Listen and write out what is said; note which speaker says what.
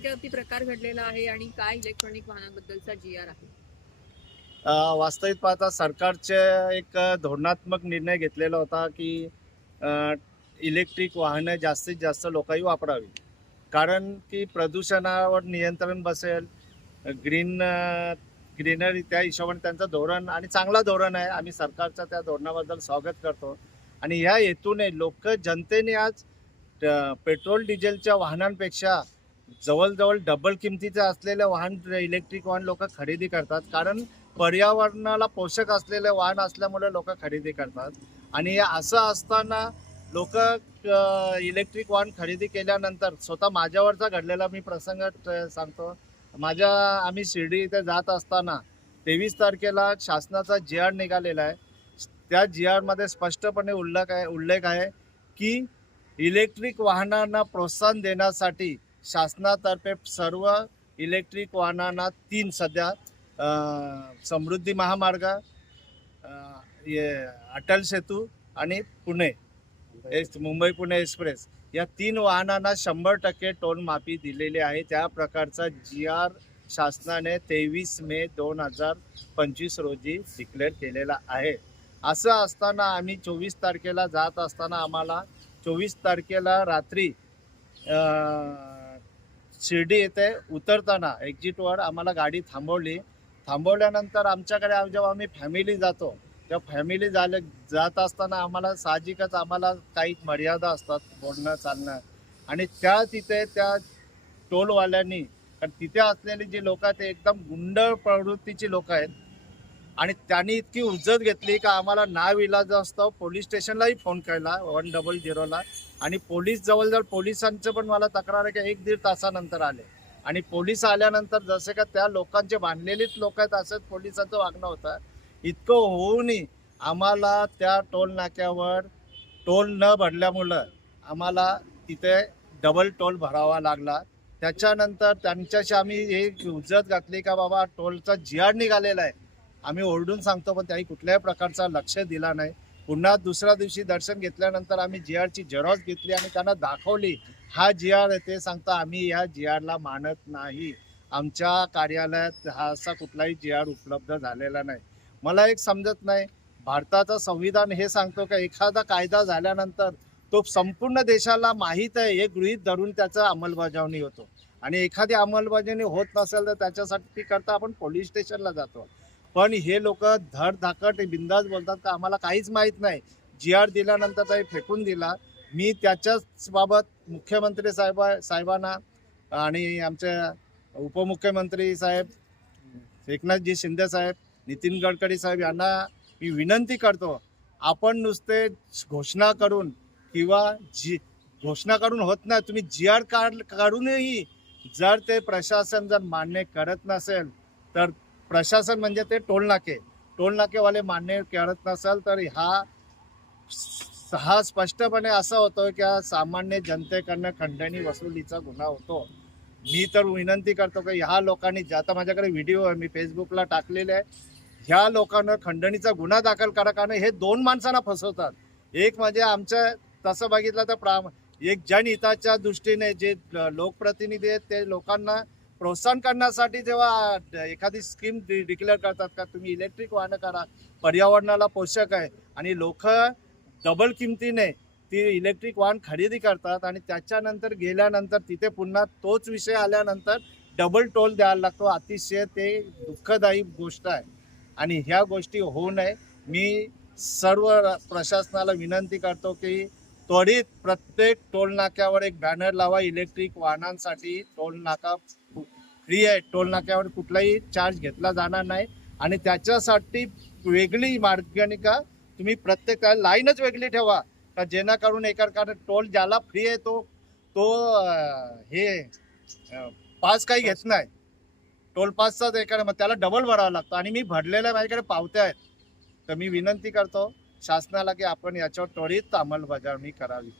Speaker 1: नाक्यावरती प्रकार घडलेला आहे आणि काय इलेक्ट्रॉनिक वाहनांबद्दलचा जी आर आहे
Speaker 2: वास्तविक पाहता सरकारचे एक धोरणात्मक निर्णय घेतलेला होता की इलेक्ट्रिक वाहनं जास्तीत जास्त लोकांनी वापरावी. कारण की प्रदूषणावर नियंत्रण बसेल ग्रीन ग्रीनरी त्या हिशोबाने त्यांचं धोरण आणि चांगला धोरण आहे. आम्ही सरकारच्या त्या धोरणाबद्दल स्वागत करतो. आणि ह्या हेतूने लोक जनतेने आज पेट्रोल डिझेलच्या वाहनांपेक्षा जवळजवळ डबल किमतीचे असलेले वाहन इलेक्ट्रिक वाहन लोक खरेदी करतात. कारण पर्यावरणाला पोषक असलेले वाहन असल्यामुळे लोक खरेदी करतात. आणि असं असताना लोक इलेक्ट्रिक वाहन खरेदी केल्यानंतर स्वतः माझ्यावरचा घडलेला मी प्रसंग सांगतो. माझ्या आम्ही शिर्डी इथे जात असताना तेवीस तारखेला शासनाचा जी आर निघालेला आहे. त्या जी आरमध्ये स्पष्टपणे उल्लेख आहे उल्लेख आहे की इलेक्ट्रिक वाहनांना प्रोत्साहन देण्यासाठी शासनातर्फे सर्व इलेक्ट्रिक वाहनांना तीन सध्या समृद्धी महामार्ग ये अटल सेतू आणि पुणे एस मुंबई पुणे एक्सप्रेस या तीन वाहनांना शंभर टक्के टोल माफी दिलेली आहे. त्या प्रकारचा जी आर शासनाने तेवीस मे दोन हजार पंचवीस रोजी डिक्लेअर केलेला आहे. असं असताना आम्ही चोवीस तारखेला जात असताना आम्हाला चोवीस तारखेला रात्री आ, शिर्डी येथे उतरताना एक्झिटवर आम्हाला गाडी थांबवली. थांबवल्यानंतर आमच्याकडे जेव्हा आम्ही फॅमिली जातो तेव्हा फॅमिली झाले जात असताना आम्हाला साहजिकच आम्हाला काही मर्यादा असतात बोलणं चालणं. आणि त्या तिथे त्या टोलवाल्यांनी कारण तिथे असलेली जी लोक आहेत ते एकदम गुंड प्रवृत्तीची लोक आहेत. आणि त्यांनी इतकी उज्जत घेतली का आम्हाला नाव इलाज असतो. पोलीस स्टेशनलाही फोन केला वन डबल झिरोला आणि पोलीस जवळजवळ पोलिसांचं पण मला तक्रार आहे की एक दीड तासानंतर आले. आणि पोलीस आल्यानंतर जसे का त्या लोकांचे बांधलेलीच लोक आहेत असंच पोलिसांचं वागणं होतं. इतकं होऊनही आम्हाला त्या टोल नाक्यावर टोल न भरल्यामुळं आम्हाला तिथे डबल टोल भरावा लागला. त्याच्यानंतर त्यांच्याशी आम्ही एक उज्जत घातली का बाबा टोलचा जी आर निघालेला आहे. आम्ही ओरडून सांगतो पण त्याही कुठल्याही प्रकारचा लक्ष दिला नाही. पुन्हा दुसऱ्या दिवशी दर्शन घेतल्यानंतर आम्ही जी आरची झेरॉक्स घेतली आणि त्यांना दाखवली हा जी आर आहे ते सांगता आम्ही या जी आरला मानत नाही. आमच्या कार्यालयात हा असा कुठलाही जी आर उपलब्ध झालेला नाही. मला एक समजत नाही भारताचं संविधान हे सांगतो का एखादा कायदा झाल्यानंतर तो संपूर्ण देशाला माहीत आहे हे गृहीत धरून त्याचं अंमलबजावणी होतो. आणि एखादी अंमलबजावणी होत नसेल तर त्याच्यासाठी करता आपण पोलीस स्टेशनला जातो. पण हे लोक धडधाकट बिंदास बोलतात का आम्हाला काहीच माहीत नाही. जी आर दिल्यानंतर काही फेकून दिला. मी त्याच्याच बाबत मुख्यमंत्री साहेबा साहेबांना आणि आमच्या उपमुख्यमंत्री साहेब एकनाथजी शिंदे साहेब नितीन गडकरी साहेब यांना मी विनंती करतो आपण नुसते घोषणा करून किंवा जी घोषणा करून होत नाही तुम्ही जी आर काढ काढूनही जर ते प्रशासन जर मान्य करत नसेल तर प्रशासन म्हणजे ते टोलनाके. टोलनाकेवाले मान्य करत नसेल तर हा हा स्पष्टपणे असं होतो की हा सामान्य जनतेकडनं खंडणी वसुलीचा गुन्हा होतो. मी तर विनंती करतो की ह्या लोकांनी जे आता माझ्याकडे व्हिडिओ आहे मी फेसबुकला टाकलेले आहे ह्या लोकांना खंडणीचा गुन्हा दाखल करा कारण हे दोन माणसांना फसवतात. एक म्हणजे आमचं तसं बघितलं तर प्रा एक जनहिताच्या दृष्टीने जे लोकप्रतिनिधी आहेत ते लोकांना प्रोत्साहन करण्यासाठी जेव्हा एखादी स्कीम डिक्लेअर करतात का तुम्ही इलेक्ट्रिक वाहनं करा पर्यावरणाला पोषक आहे आणि लोक डबल किमतीने ती इलेक्ट्रिक वाहन खरेदी करतात आणि त्याच्यानंतर गेल्यानंतर तिथे पुन्हा तोच विषय आल्यानंतर डबल टोल द्यायला लागतो. अतिशय ते दुःखदायी गोष्ट आहे. आणि ह्या गोष्टी होऊ नये. मी सर्व प्रशासनाला विनंती करतो की त्वरित प्रत्येक टोल नाक्यावर एक बॅनर लावा. इलेक्ट्रिक वाहनांसाठी टोल नाका फ्री आहे टोल नाक्यावर कुठलाही चार्ज घेतला जाणार नाही. आणि त्याच्यासाठी वेगळी मार्गनिका तुम्ही प्रत्येक लाईनच वेगळी ठेवा. का जेणेकरून एका कारण टोल ज्याला फ्री आहे तो तो हे पास काही घेत नाही. टोल पासचाच एका मग त्याला डबल भरावा लागतो. आणि मी भरलेल्या माझ्याकडे पावत्या आहेत. तर मी विनंती करतो शासनाला की आपण याच्यावर त्वरित अंमलबजावणी करावी.